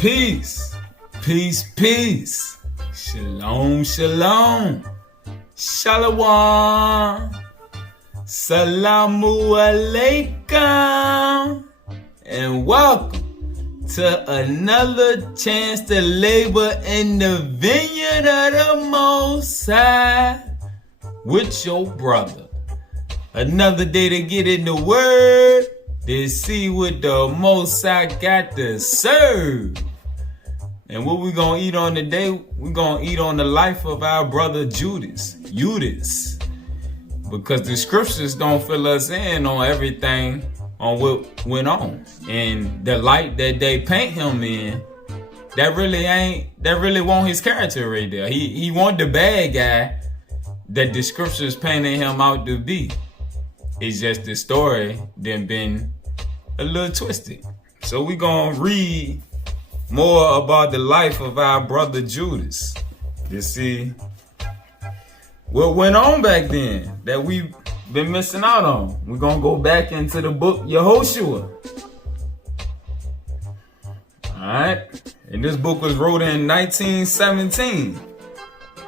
Peace, peace, peace. Shalom, shalom. Shalom. Salamu alaikum. And welcome to another chance to labor in the vineyard of the Most High with your brother. Another day to get in the word, to see what the Most High got to serve. And what we gonna eat on today? We gonna eat on the life of our brother Judas. Because the scriptures don't fill us in on everything on what went on. And the light that they paint him in, that really won't his character right there. He want the bad guy that the scriptures painted him out to be. It's just the story then been a little twisted. So we gonna read more about the life of our brother Judas to see what went on back then that we've been missing out on. We're gonna go back into the book Yahushua. Alright. And this book was wrote in 1917.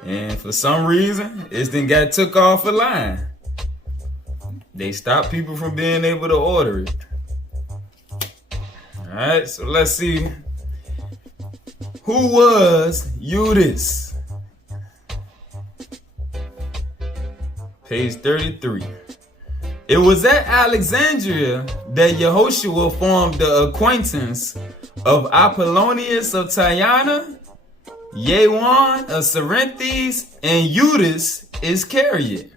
And for some reason, it then got took off a line. They stopped people from being able to order it. Alright, so let's see. Who was Judas? Page 33. It was at Alexandria that Yehoshua formed the acquaintance of Apollonius of Tyana, Yawan of Cerinthus, and Judas Iscariot.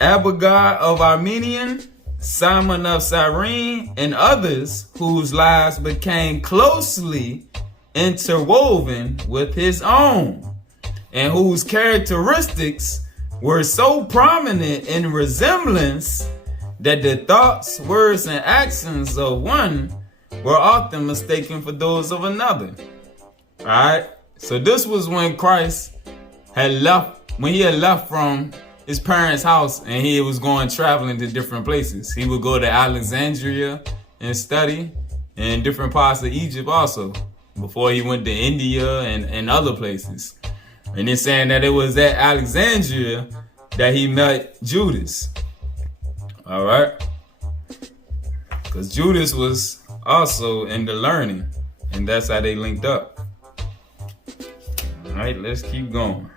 Abigar of Armenian, Simon of Cyrene, and others whose lives became closely interwoven with his own, and whose characteristics were so prominent in resemblance that the thoughts, words, and actions of one were often mistaken for those of another. Alright, so this was when Christ had left, when he had left from his parents' house and he was going traveling to different places. He would go to Alexandria and study, in different parts of Egypt also, before he went to India and other places. And it's saying that it was at Alexandria that he met Judas. Alright? Because Judas was also in the learning, and that's how they linked up. Alright, let's keep going.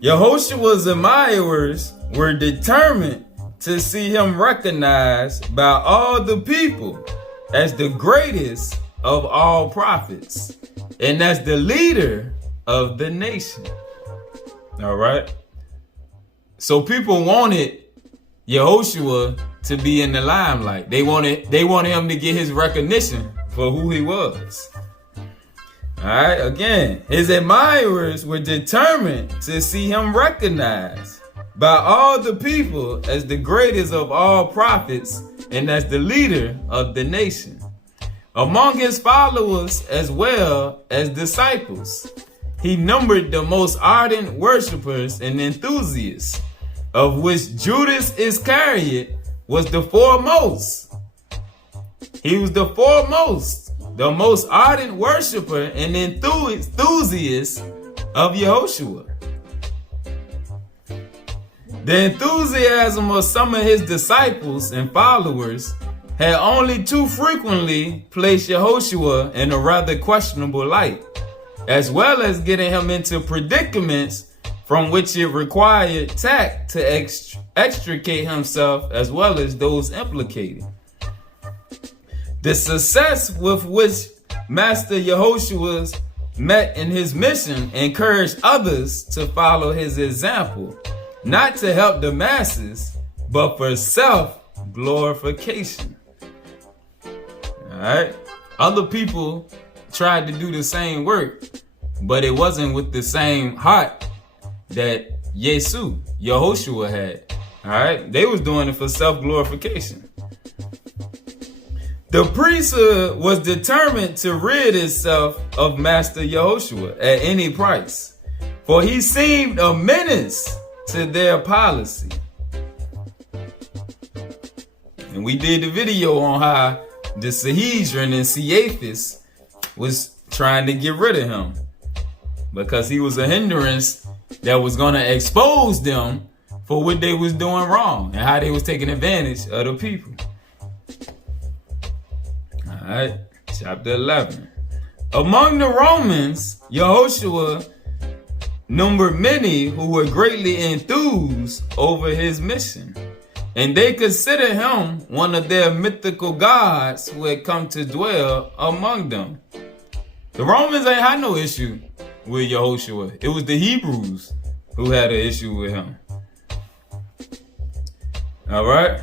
Yehoshua's admirers were determined to see him recognized by all the people as the greatest of all prophets and as the leader of the nation. All right. So people wanted Yahushua to be in the limelight. They wanted him to get his recognition for who he was. All right. Again, his admirers were determined to see him recognized by all the people as the greatest of all prophets and as the leader of the nation. Among his followers as well as disciples, he numbered the most ardent worshipers and enthusiasts, of which Judas Iscariot was the foremost. He was the foremost, the most ardent worshiper and enthusiast of Yahushua. The enthusiasm of some of his disciples and followers had only too frequently placed Yahushua in a rather questionable light, as well as getting him into predicaments from which it required tact to extricate himself as well as those implicated. The success with which Master Yahushua met in his mission encouraged others to follow his example, not to help the masses, but for self-glorification. Alright? Other people tried to do the same work, but it wasn't with the same heart that Yahushua had. Alright? They was doing it for self-glorification. The priesthood was determined to rid itself of Master Yahushua at any price, for he seemed a menace to their policy. And we did the video on how the Sanhedrin and Caiaphas was trying to get rid of him because he was a hindrance that was going to expose them for what they was doing wrong and how they was taking advantage of the people. All right, chapter 11. Among the Romans, Yahushua numbered many who were greatly enthused over his mission, and they considered him one of their mythical gods who had come to dwell among them. The Romans ain't had no issue with Yahushua. It was the Hebrews who had an issue with him. All right.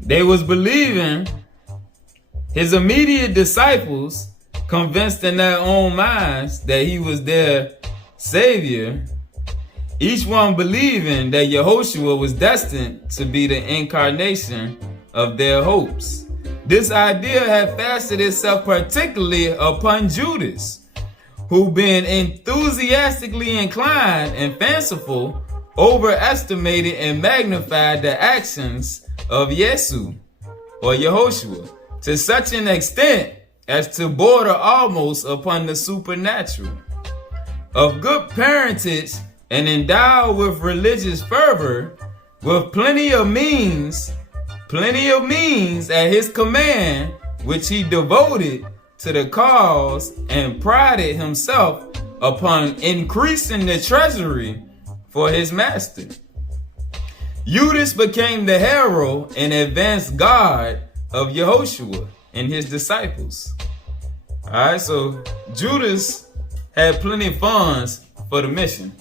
They was believing. His immediate disciples, convinced in their own minds that he was their savior, each one believing that Yahushua was destined to be the incarnation of their hopes. This idea had fastened itself particularly upon Judas, who, being enthusiastically inclined and fanciful, overestimated and magnified the actions of Yesu or Yahushua to such an extent as to border almost upon the supernatural. Of good parentage and endowed with religious fervor, with plenty of means at his command, which he devoted to the cause and prided himself upon increasing the treasury for his master. Judas became the herald and advanced guard of Yahushua and his disciples. All right, so Judas had plenty of funds for the mission.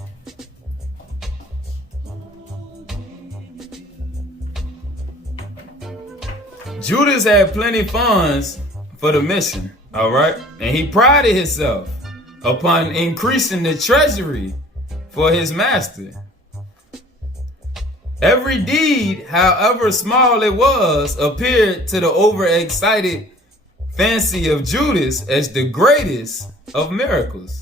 Judas had plenty of funds for the mission, all right? And he prided himself upon increasing the treasury for his master. Every deed, however small it was, appeared to the overexcited fancy of Judas as the greatest of miracles.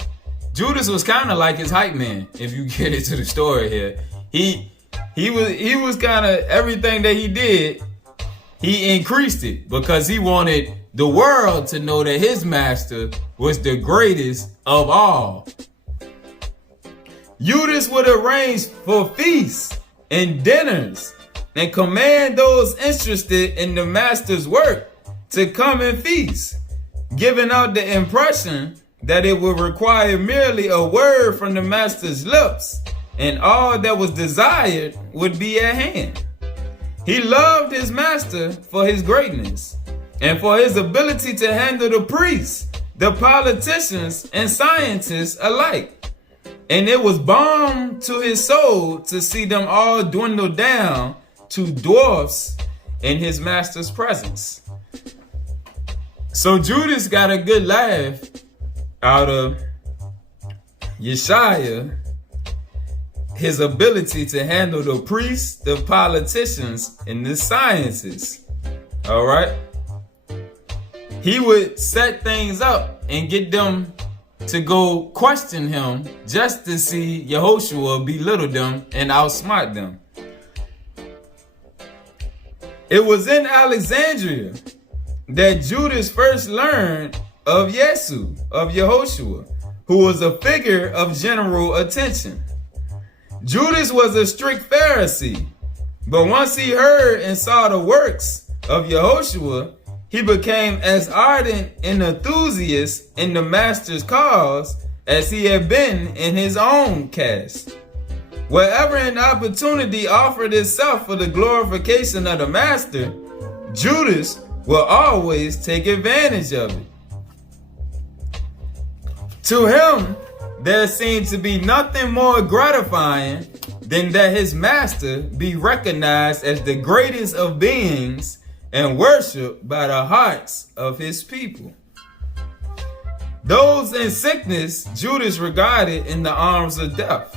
Judas was kind of like his hype man, if you get into the story here. He was kind of everything that he did, he increased it because he wanted the world to know that his master was the greatest of all. Judas would arrange for feasts and dinners and command those interested in the master's work to come and feast, giving out the impression that it would require merely a word from the master's lips and all that was desired would be at hand. He loved his master for his greatness and for his ability to handle the priests, the politicians, and scientists alike. And it was balm to his soul to see them all dwindle down to dwarfs in his master's presence. So Judas got a good laugh out of Yeshua, his ability to handle the priests, the politicians, and the scientists. All right? He would set things up and get them to go question him just to see Yahushua belittle them and outsmart them. It was in Alexandria that Judas first learned of Yahushua, who was a figure of general attention. Judas was a strict Pharisee, but once he heard and saw the works of Yahushua, he became as ardent an enthusiast in the master's cause as he had been in his own caste. Wherever an opportunity offered itself for the glorification of the master, Judas will always take advantage of it. To him, there seemed to be nothing more gratifying than that his master be recognized as the greatest of beings and worshiped by the hearts of his people. Those in sickness Judas regarded in the arms of death,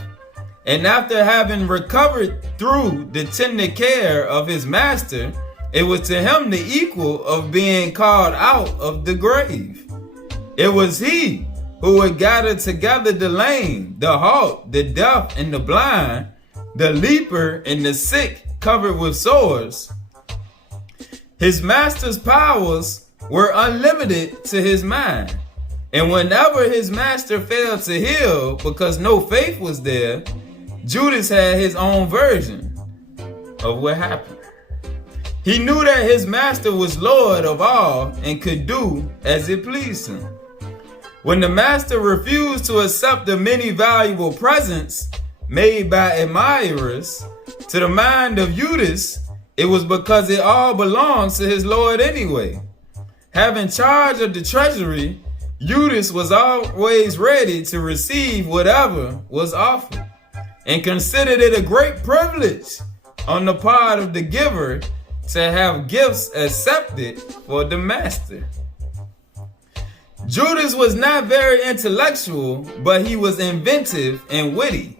and after having recovered through the tender care of his master, it was to him the equal of being called out of the grave. It was he who would gather together the lame, the halt, the deaf, and the blind, the leper and the sick covered with sores. His master's powers were unlimited to his mind. And whenever his master failed to heal because no faith was there, Judas had his own version of what happened. He knew that his master was Lord of all and could do as it pleased him. When the master refused to accept the many valuable presents made by admirers, to the mind of Judas, it was because it all belonged to his Lord anyway. Having charge of the treasury, Judas was always ready to receive whatever was offered, and considered it a great privilege on the part of the giver to have gifts accepted for the master. Judas was not very intellectual, but he was inventive and witty.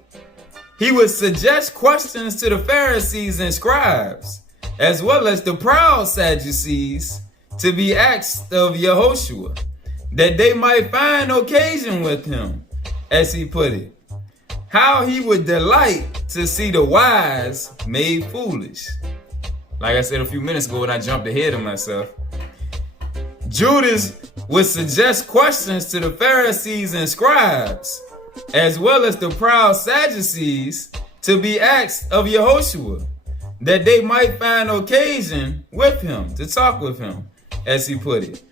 He would suggest questions to the Pharisees and scribes, as well as the proud Sadducees, to be asked of Yahushua, that they might find occasion with him, as he put it. How he would delight to see the wise made foolish. Like I said a few minutes ago when I jumped ahead of myself, Judas would suggest questions to the Pharisees and scribes, as well as the proud Sadducees, to be asked of Yahushua, that they might find occasion with him, to talk with him, as he put it.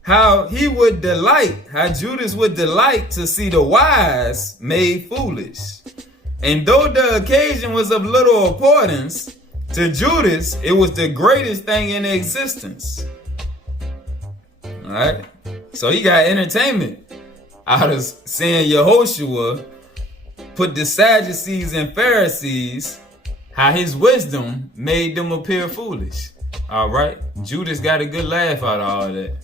How Judas would delight to see the wise made foolish. And though the occasion was of little importance, to Judas, it was the greatest thing in existence. All right? So he got entertainment out of seeing Yahushua put the Sadducees and Pharisees, how his wisdom made them appear foolish. All right? Judas got a good laugh out of all that.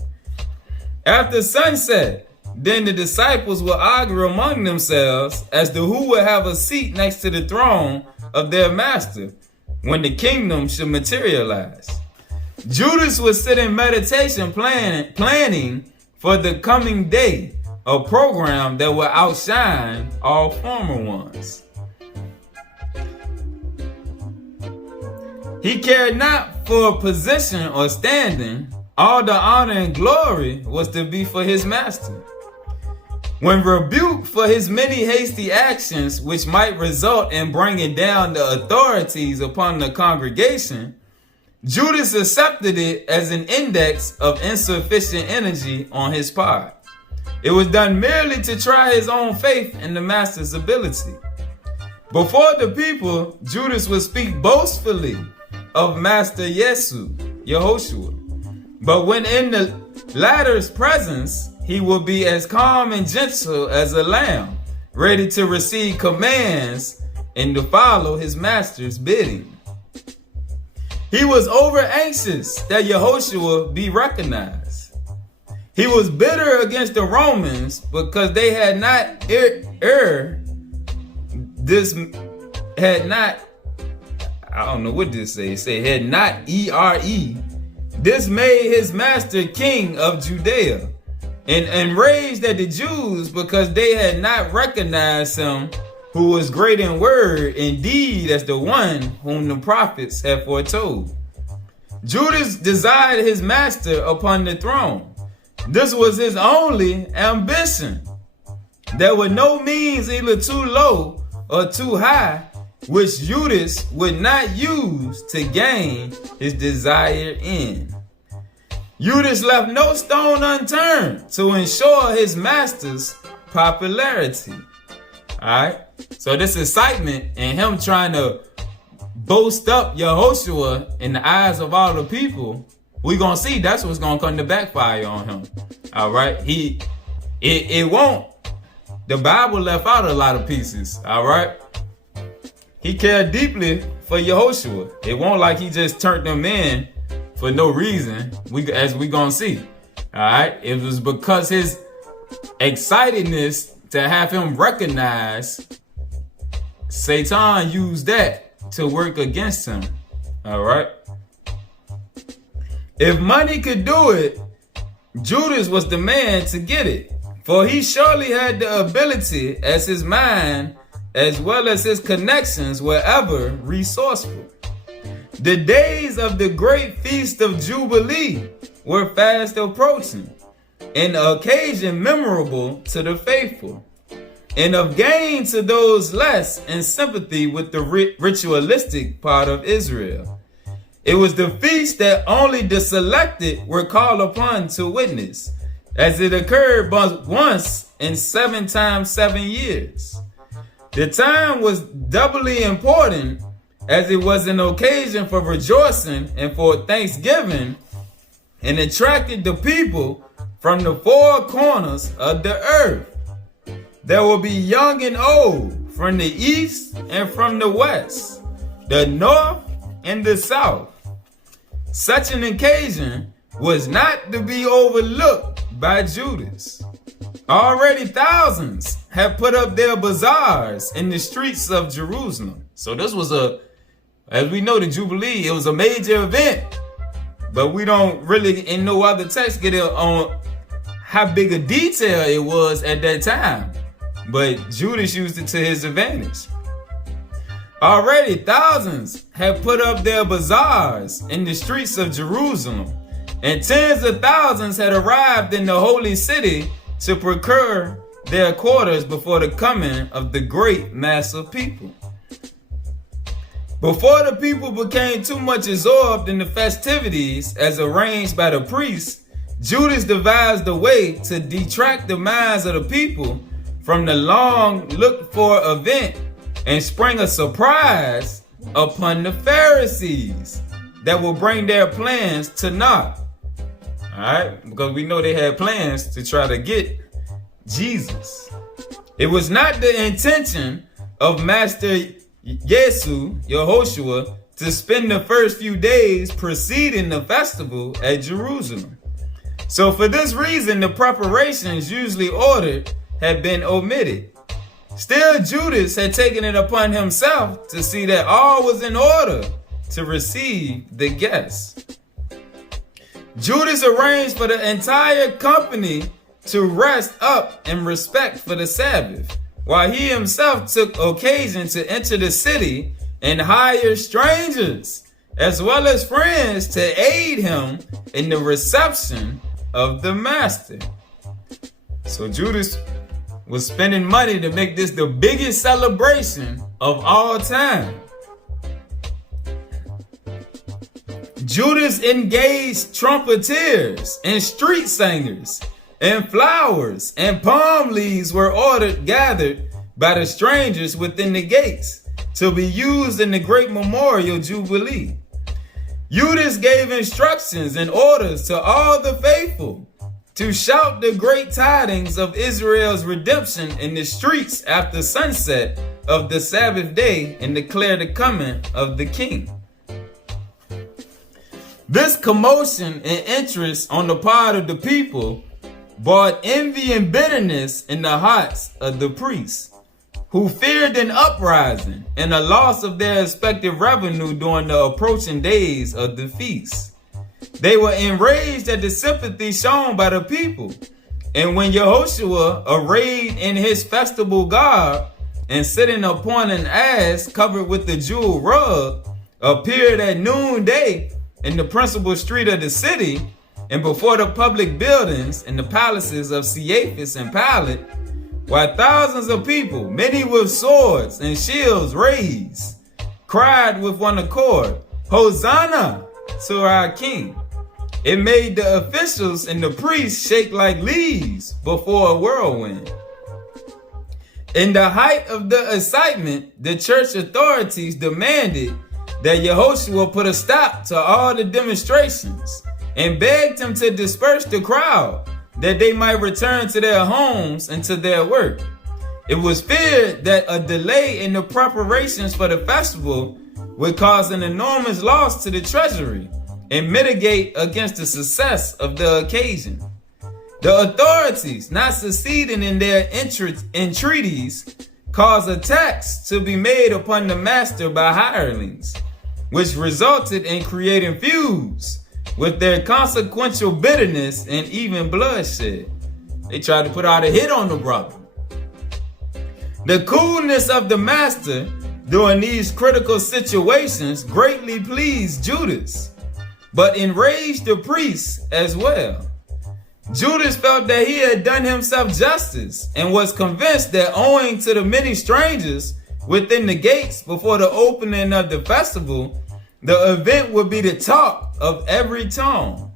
After sunset, then the disciples will argue among themselves as to who will have a seat next to the throne of their master when the kingdom should materialize. Judas was sitting in meditation planning for the coming day, a program that will outshine all former ones. He cared not for position or standing. All the honor and glory was to be for his master. When rebuked for his many hasty actions, which might result in bringing down the authorities upon the congregation, Judas accepted it as an index of insufficient energy on his part. It was done merely to try his own faith in the master's ability. Before the people, Judas would speak boastfully of Master Yehoshua. But when in the latter's presence, he will be as calm and gentle as a lamb, ready to receive commands and to follow his master's bidding. He was over anxious that Yahushua be recognized. He was bitter against the Romans because they had not had not This made his master king of Judea, and enraged at the Jews because they had not recognized him who was great in word and deed as the one whom the prophets had foretold. Judas desired his master upon the throne. This was his only ambition. There were no means either too low or too high which Judas would not use to gain his desired end. Judas left no stone unturned to ensure his master's popularity. Alright? So this excitement and him trying to boast up Yahushua in the eyes of all the people, we're gonna see that's what's gonna come to backfire on him. Alright? It won't. The Bible left out a lot of pieces. Alright? He cared deeply for Yahushua. It won't like he just turned them in for no reason, as we gonna see. Alright? It was because his excitedness to have him recognized, Satan used that to work against him. Alright? If money could do it, Judas was the man to get it. For he surely had the ability, as his mind as well as his connections were ever resourceful. The days of the great feast of Jubilee were fast approaching, an occasion memorable to the faithful, and of gain to those less in sympathy with the ritualistic part of Israel. It was the feast that only the selected were called upon to witness, as it occurred but once in 7 times 7 years. The time was doubly important as it was an occasion for rejoicing and for thanksgiving, and attracted the people from the 4 corners of the earth. There will be young and old, from the east and from the west, the north and the south. Such an occasion was not to be overlooked by Judas. Already thousands have put up their bazaars in the streets of Jerusalem. So this was as we know, the Jubilee, it was a major event. But we don't really, in no other text, get it on how big a detail it was at that time. But Judas used it to his advantage. Already thousands have put up their bazaars in the streets of Jerusalem, and tens of thousands had arrived in the holy city to procure their quarters before the coming of the great mass of people. Before the people became too much absorbed in the festivities as arranged by the priests, Judas devised a way to detract the minds of the people from the long looked for event and spring a surprise upon the Pharisees that will bring their plans to naught. Alright, because we know they had plans to try to get Jesus. It was not the intention of Master Yehoshua to spend the first few days preceding the festival at Jerusalem. So for this reason, the preparations usually ordered had been omitted. Still, Judas had taken it upon himself to see that all was in order to receive the guests. Judas arranged for the entire company to rest up in respect for the Sabbath, while he himself took occasion to enter the city and hire strangers as well as friends to aid him in the reception of the master. So Judas was spending money to make this the biggest celebration of all time. Judas engaged trumpeters and street singers, and flowers and palm leaves were gathered by the strangers within the gates to be used in the great memorial jubilee. Judas gave instructions and orders to all the faithful to shout the great tidings of Israel's redemption in the streets after sunset of the Sabbath day and declare the coming of the King. This commotion and interest on the part of the people brought envy and bitterness in the hearts of the priests, who feared an uprising and a loss of their expected revenue during the approaching days of the feast. They were enraged at the sympathy shown by the people, and when Yahushua, arrayed in his festival garb and sitting upon an ass covered with the jewel rug, appeared at noonday in the principal street of the city, and before the public buildings and the palaces of Caiaphas and Pilate, while thousands of people, many with swords and shields raised, cried with one accord, "Hosanna to our King." It made the officials and the priests shake like leaves before a whirlwind. In the height of the excitement, the church authorities demanded that Yahushua put a stop to all the demonstrations and begged him to disperse the crowd, that they might return to their homes and to their work. It was feared that a delay in the preparations for the festival would cause an enormous loss to the treasury and mitigate against the success of the occasion. The authorities, not succeeding in their entreaties, caused a tax to be made upon the master by hirelings, which resulted in creating feuds with their consequential bitterness and even bloodshed. They tried to put out a hit on the brother. The coolness of the master during these critical situations greatly pleased Judas, but enraged the priests as well. Judas felt that he had done himself justice and was convinced that owing to the many strangers within the gates before the opening of the festival, the event would be the talk of every tongue.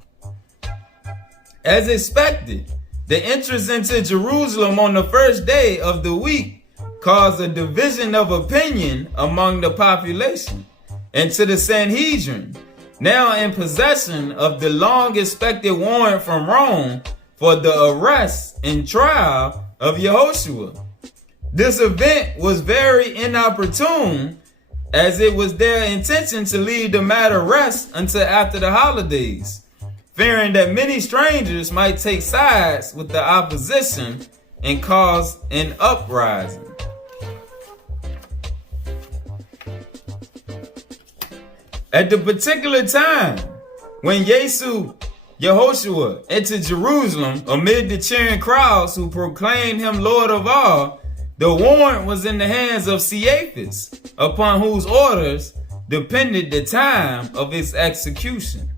As expected, the entrance into Jerusalem on the first day of the week caused a division of opinion among the population, and to the Sanhedrin, now in possession of the long-expected warrant from Rome for the arrest and trial of Yahushua. This event was very inopportune, as it was their intention to leave the matter rest until after the holidays, fearing that many strangers might take sides with the opposition and cause an uprising. At the particular time when Yahushua entered Jerusalem amid the cheering crowds who proclaimed him Lord of all, the warrant was in the hands of Caiaphas, upon whose orders depended the time of its execution.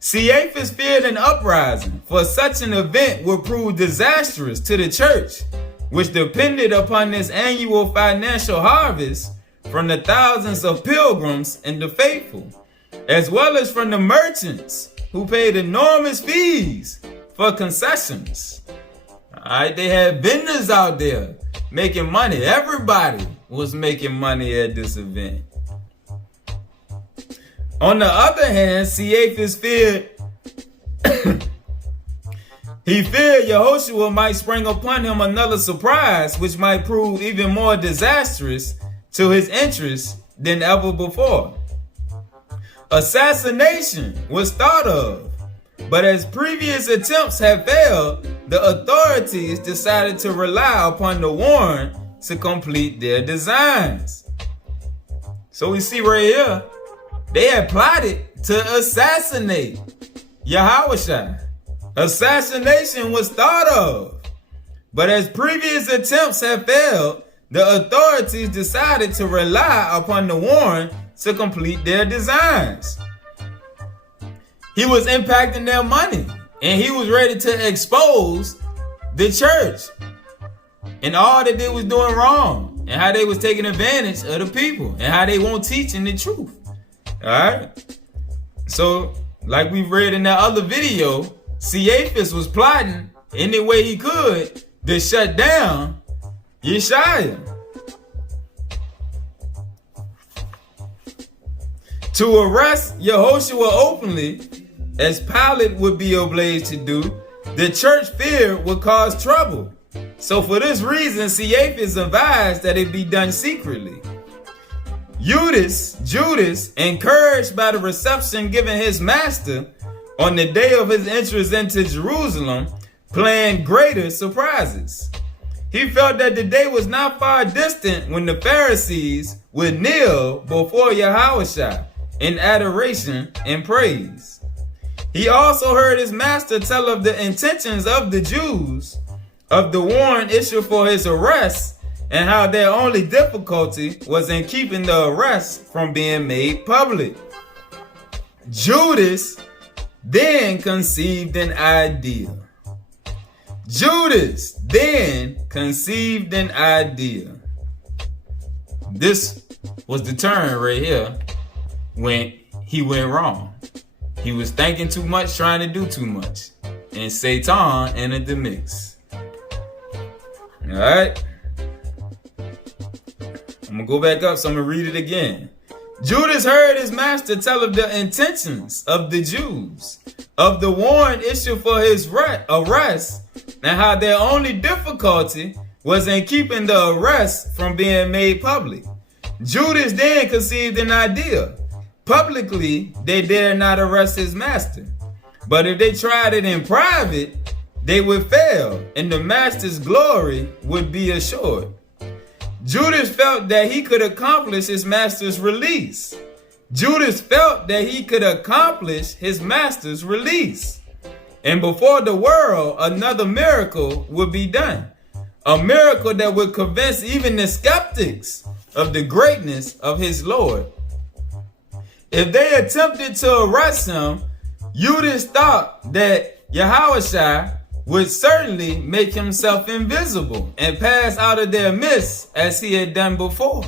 Caiaphas feared an uprising, for such an event would prove disastrous to the church, which depended upon this annual financial harvest from the thousands of pilgrims and the faithful, as well as from the merchants who paid enormous fees for concessions. They had vendors out there making money. Everybody was making money at this event. On the other hand, Caiaphas feared Yahushua might spring upon him another surprise, which might prove even more disastrous to his interests than ever before. Assassination was thought of, but as previous attempts had failed, the authorities decided to rely upon the warrant to complete their designs. So we see right here, they had plotted to assassinate Yahushua. Assassination was thought of, but as previous attempts had failed, the authorities decided to rely upon the warrant to complete their designs. He was impacting their money, and he was ready to expose the church and all that they was doing wrong, and how they was taking advantage of the people, and how they won't teaching the truth. All right. So, like we read in that other video, Caiaphas was plotting any way he could to shut down Yeshua. To arrest Yahushua openly, as Pilate would be obliged to do, the church feared would cause trouble. So for this reason, Caiaphas advised that it be done secretly. Judas, encouraged by the reception given his master on the day of his entrance into Jerusalem, planned greater surprises. He felt that the day was not far distant when the Pharisees would kneel before Yahushua in adoration and praise. He also heard his master tell of the intentions of the Jews, of the warrant issued for his arrest, and how their only difficulty was in keeping the arrest from being made public. Judas then conceived an idea. This was the turn right here when he went wrong. He was thinking too much, trying to do too much, and Satan entered the mix. All right. I'm going to go back up, so I'm going to read it again. Judas heard his master tell of the intentions of the Jews, of the warrant issued for his arrest, and how their only difficulty was in keeping the arrest from being made public. Judas then conceived an idea. Publicly, they dared not arrest his master. But if they tried it in private, they would fail, and the master's glory would be assured. Judas felt that he could accomplish his master's release. And before the world, another miracle would be done. a miracle that would convince even the skeptics of the greatness of his Lord. If they attempted to arrest him, Judas thought that Yahushua would certainly make himself invisible and pass out of their midst as he had done before.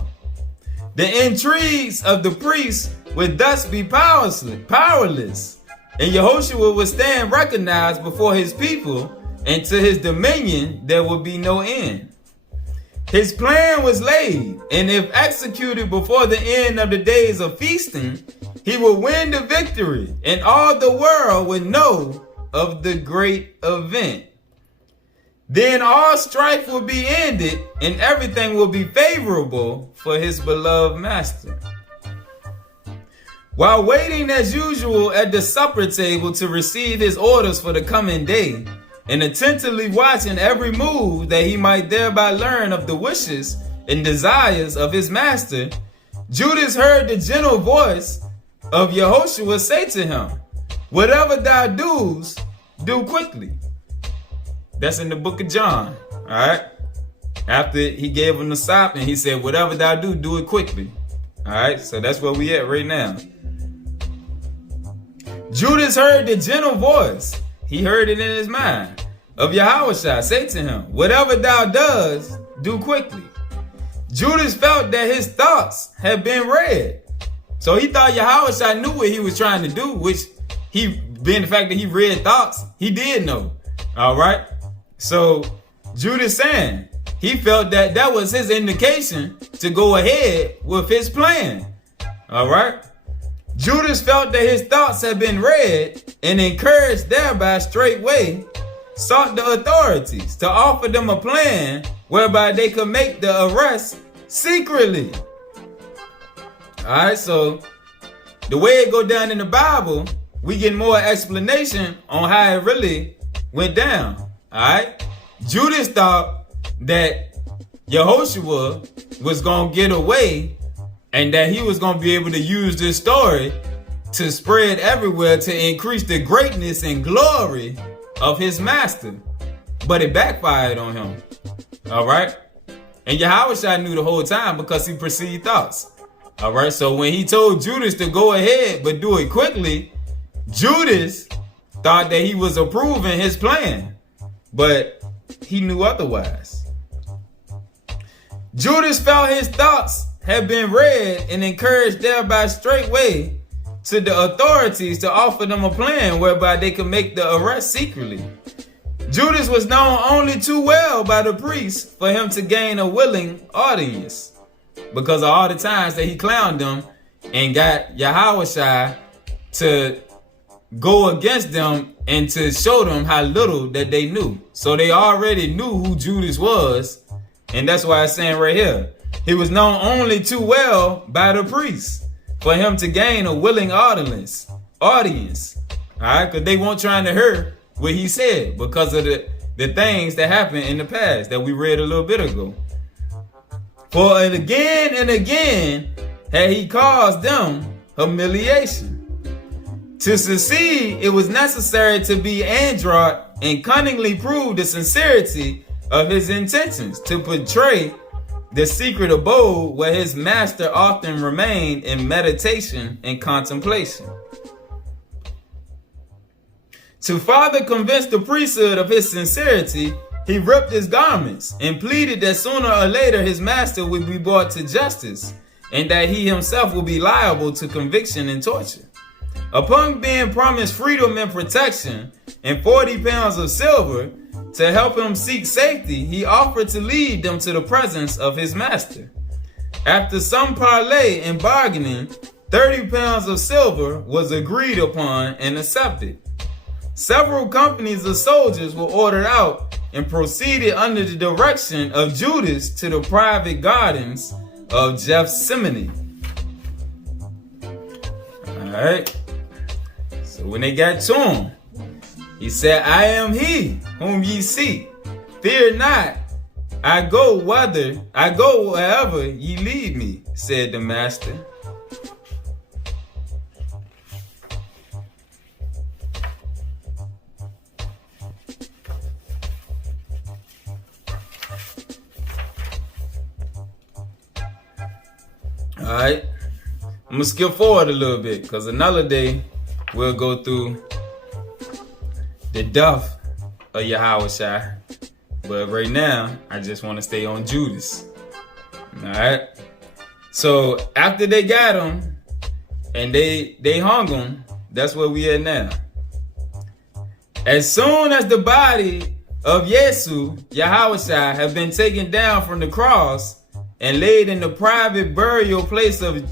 The intrigues of the priests would thus be powerless, and Yahushua would stand recognized before his people, and to his dominion there would be no end. His plan was laid, and if executed before the end of the days of feasting, he would win the victory, and all the world would know of the great event. Then all strife will be ended, and everything will be favorable for his beloved master. While waiting as usual at the supper table to receive his orders for the coming day, and attentively watching every move that he might thereby learn of the wishes and desires of his master, Judas heard the gentle voice of Yehoshua say to him, "Whatever thou doest, do quickly." That's in the book of John, all right? After he gave him the sop and he said, "Whatever thou do it quickly." All right, so that's where we at right now. Judas heard the gentle voice. He heard it in his mind of Yahushua say to him, "Whatever thou does, do quickly." Judas felt that his thoughts had been read. So he thought Yahushua knew what he was trying to do, which being the fact that he read thoughts, he did know. All right. So Judas saying he felt that that was his indication to go ahead with his plan. All right. Judas felt that his thoughts had been read and encouraged thereby straightway sought the authorities to offer them a plan whereby they could make the arrest secretly. All right, so the way it go down in the Bible, we get more explanation on how it really went down. All right, Judas thought that Yehoshua was gonna get away, and that he was going to be able to use this story to spread everywhere to increase the greatness and glory of his master. But it backfired on him. All right. And Yahushua knew the whole time because he perceived thoughts. All right. So when he told Judas to go ahead, but do it quickly, Judas thought that he was approving his plan, but he knew otherwise. Judas felt his thoughts had been read and encouraged thereby straightway to the authorities to offer them a plan whereby they could make the arrest secretly. Judas was known only too well by the priests for him to gain a willing audience because of all the times that he clowned them and got Yahushua to go against them and to show them how little that they knew. So they already knew who Judas was, and that's why it's saying right here, he was known only too well by the priests for him to gain a willing audience. All right, because they weren't trying to hear what he said because of the things that happened in the past that we read a little bit ago. For again and again had he caused them humiliation. To succeed, it was necessary to be adroit and cunningly prove the sincerity of his intentions, to portray the secret abode where his master often remained in meditation and contemplation. To further convince the priesthood of his sincerity, he ripped his garments and pleaded that sooner or later his master would be brought to justice and that he himself would be liable to conviction and torture. Upon being promised freedom and protection and 40 pounds of silver, to help him seek safety, he offered to lead them to the presence of his master. After some parley and bargaining, 30 pounds of silver was agreed upon and accepted. Several companies of soldiers were ordered out and proceeded under the direction of Judas to the private gardens of Gethsemane. All right. So when they got to him, he said, "I am he whom ye seek. Fear not. I go wherever ye lead me," said the master. right, I'm going to skip forward a little bit because another day we'll go through the death of Yahushua. But right now, I just want to stay on Judas. All right. So after they got him and they hung him, that's where we at now. As soon as the body of Yahushua had been taken down from the cross and laid in the private burial place of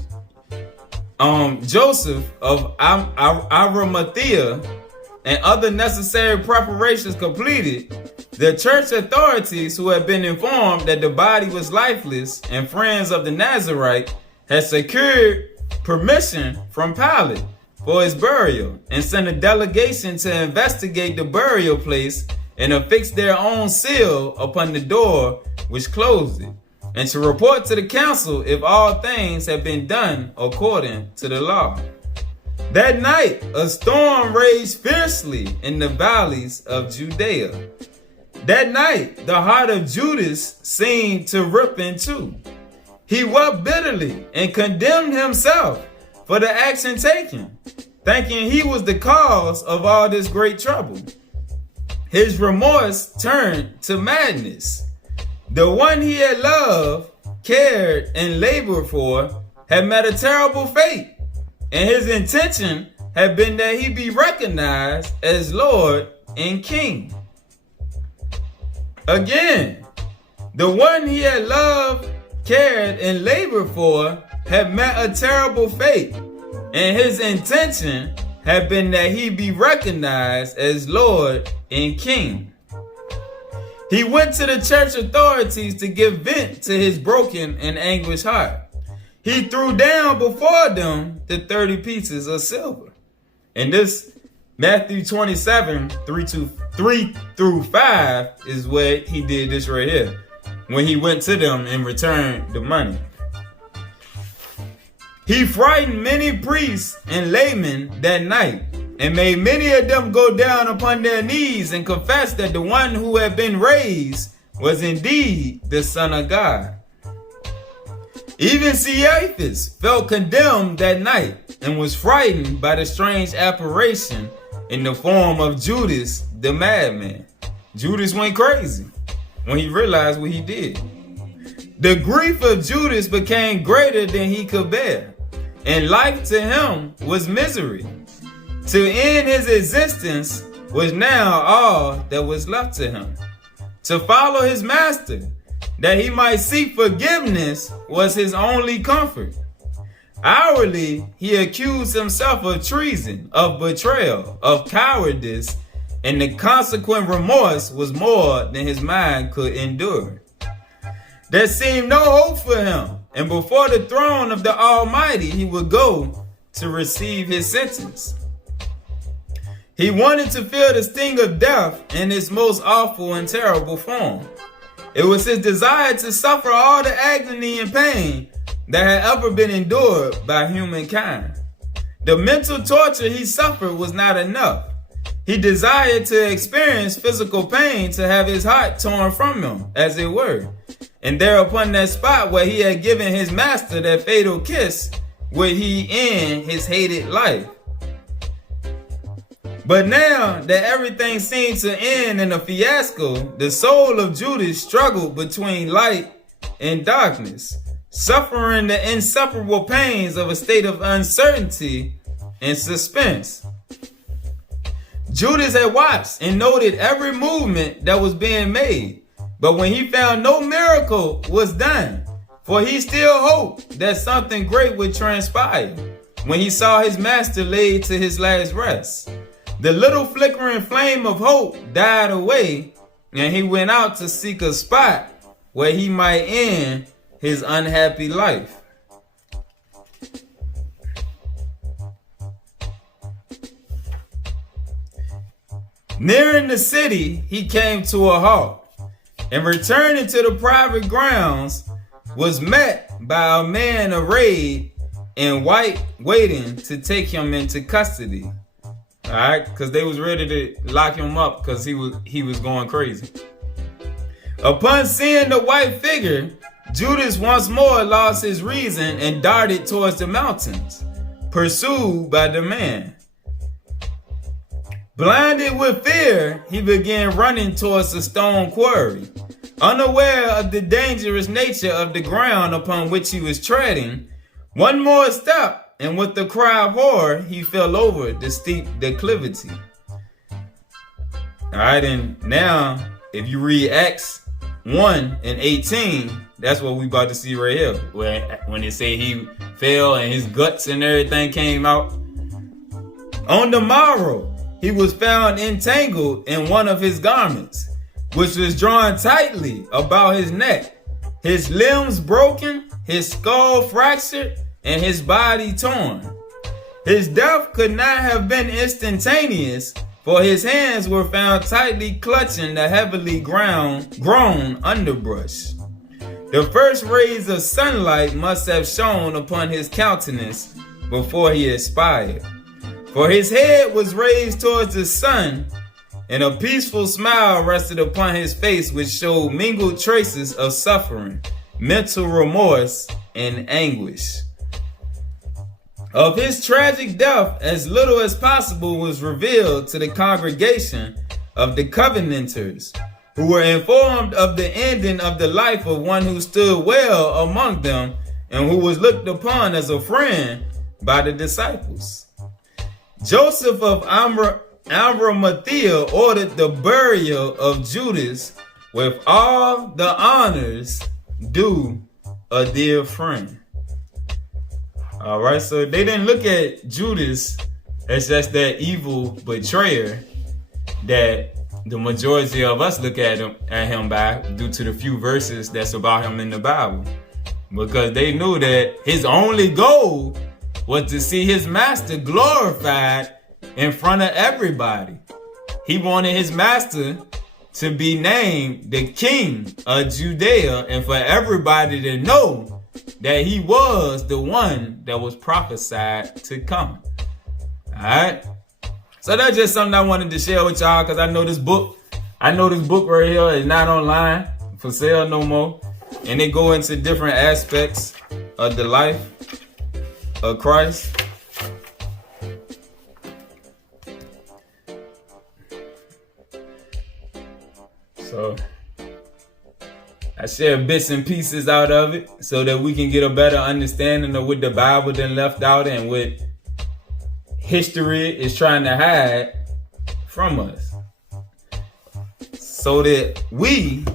Joseph of Arimathea, and other necessary preparations completed, the church authorities, who had been informed that the body was lifeless, and friends of the Nazarite had secured permission from Pilate for his burial, and sent a delegation to investigate the burial place and affix their own seal upon the door which closed it, and to report to the council if all things had been done according to the law. That night, a storm raged fiercely in the valleys of Judea. That night, the heart of Judas seemed to rip in two. He wept bitterly and condemned himself for the action taken, thinking he was the cause of all this great trouble. His remorse turned to madness. The one he had loved, cared, and labored for had met a terrible fate, and his intention had been that he be recognized as Lord and King. Again, the one he had loved, cared, and labored for had met a terrible fate, and his intention had been that he be recognized as Lord and King. He went to the church authorities to give vent to his broken and anguished heart. He threw down before them the 30 pieces of silver. And this Matthew 27, 3 through 5 is where he did this right here, when he went to them and returned the money. He frightened many priests and laymen that night, and made many of them go down upon their knees and confess that the one who had been raised was indeed the Son of God. Even Cephas felt condemned that night and was frightened by the strange apparition in the form of Judas the madman. Judas went crazy when he realized what he did. The grief of Judas became greater than he could bear, and life to him was misery. To end his existence was now all that was left to him. To follow his master, that he might seek forgiveness, was his only comfort. Hourly, he accused himself of treason, of betrayal, of cowardice, and the consequent remorse was more than his mind could endure. There seemed no hope for him, and before the throne of the Almighty he would go to receive his sentence. He wanted to feel the sting of death in its most awful and terrible form. It was his desire to suffer all the agony and pain that had ever been endured by humankind. The mental torture he suffered was not enough. He desired to experience physical pain, to have his heart torn from him, as it were. And there upon that spot where he had given his master that fatal kiss, would he end his hated life. But now that everything seemed to end in a fiasco, the soul of Judas struggled between light and darkness, suffering the inseparable pains of a state of uncertainty and suspense. Judas had watched and noted every movement that was being made, but when he found no miracle was done, for he still hoped that something great would transpire, when he saw his master laid to his last rest, the little flickering flame of hope died away, and he went out to seek a spot where he might end his unhappy life. Nearing the city, he came to a halt, and returning to the private grounds, was met by a man arrayed in white, waiting to take him into custody. All right, because they was ready to lock him up because he was going crazy. Upon seeing the white figure, Judas once more lost his reason and darted towards the mountains, pursued by the man. Blinded with fear, he began running towards the stone quarry. Unaware of the dangerous nature of the ground upon which he was treading, one more step, and with a cry of horror, he fell over the steep declivity. Alright, and now, if you read Acts 1 and 18, that's what we about to see right here. When they say he fell and his guts and everything came out. On the morrow, he was found entangled in one of his garments, which was drawn tightly about his neck, his limbs broken, his skull fractured, and his body torn. His death could not have been instantaneous, for his hands were found tightly clutching the heavily grown underbrush. The first rays of sunlight must have shone upon his countenance before he expired, for his head was raised towards the sun, and a peaceful smile rested upon his face, which showed mingled traces of suffering, mental remorse, and anguish. Of his tragic death, as little as possible was revealed to the congregation of the Covenanters, who were informed of the ending of the life of one who stood well among them and who was looked upon as a friend by the disciples. Joseph of Arimathea ordered the burial of Judas with all the honors due a dear friend. All right, so they didn't look at Judas as just that evil betrayer that the majority of us look at him by, due to the few verses that's about him in the Bible. Because they knew that his only goal was to see his master glorified in front of everybody. He wanted his master to be named the King of Judea, and for everybody to know that he was the one that was prophesied to come. Alright? So that's just something I wanted to share with y'all, because I know this book right here is not online for sale no more. And they go into different aspects of the life of Christ. So I share bits and pieces out of it so that we can get a better understanding of what the Bible then left out and what history is trying to hide from us, so that we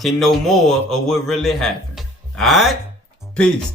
can know more of what really happened. All right? Peace.